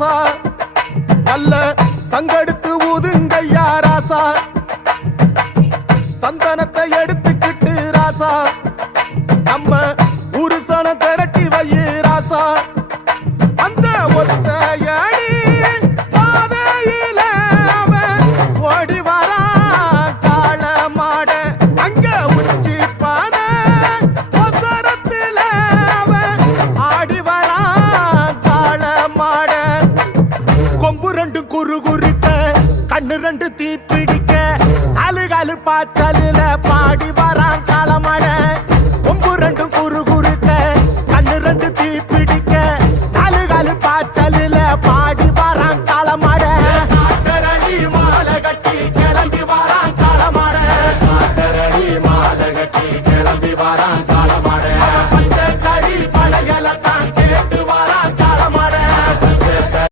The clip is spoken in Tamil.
ராசா நல்ல சங்கெடுத்து ஊதுங்கய்யா ராசா சந்தனத்தை எடுத்துக்கிட்டு ராசா நம்ம புருஷன திரட்டி வையே ராசா அந்த ஒத்தையடி பாதையில அவன் ஓடி வரான் காள மாட அங்க உச்சி பானை ஒசரத்துல அவன் ஆடி வரான் காள மாட கொம்பு ரெண்டு குறுகுறுக்க கண்ணு ரெண்டு தீப்பிடிக்க அழுகாலு பாச்சலில பாடி வரான் காளமாட கொம்பு ரெண்டு குறுகுறுக்க கண்ணு ரெண்டு தீப்பிடிக்க அழுகாலு பாச்சலில பாடி